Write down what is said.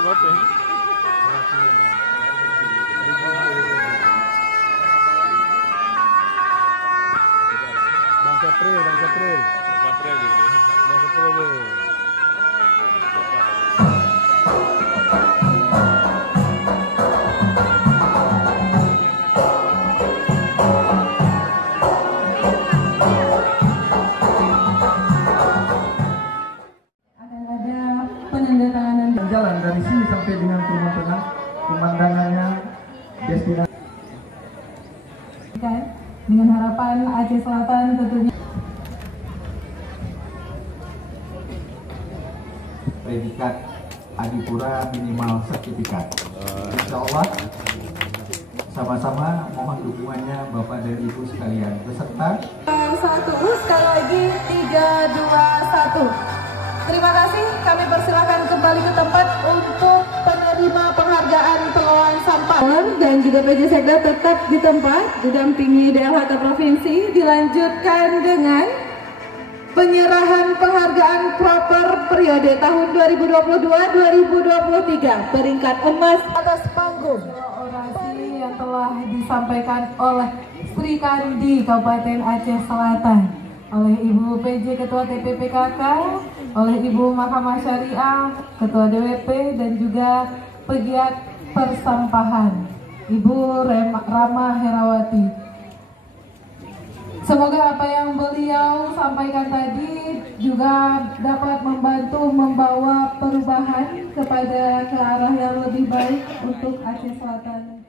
apa-apa. Bang April dulu. Akan ada penandatanganan Jalan dari sini sampai dengan Rumah Tengah, pemandangannya destinasi. dengan harapan Aceh Selatan tentunya predikat Adipura minimal sertifikat. Insya Allah sama-sama mohon dukungannya Bapak dan Ibu sekalian beserta. Satu, sekali lagi 3, 2, 1. Terima kasih, kami persilakan kembali ke tempat untuk penerima penghargaan pengelolaan sampah dan juga PJ Sekda tetap di tempat didampingi DLHK Provinsi. Dilanjutkan dengan penyerahan penghargaan proper periode tahun 2022-2023 peringkat emas atas panggung orasi yang telah disampaikan oleh Sri Kandi Kabupaten Aceh Selatan, oleh Ibu PJ Ketua TPPKK, oleh Ibu Mahkamah Syariah, Ketua DWP, dan juga pegiat persampahan Ibu Rama Herawati. Semoga apa yang beliau sampaikan tadi juga dapat membantu membawa perubahan ke arah yang lebih baik untuk Aceh Selatan.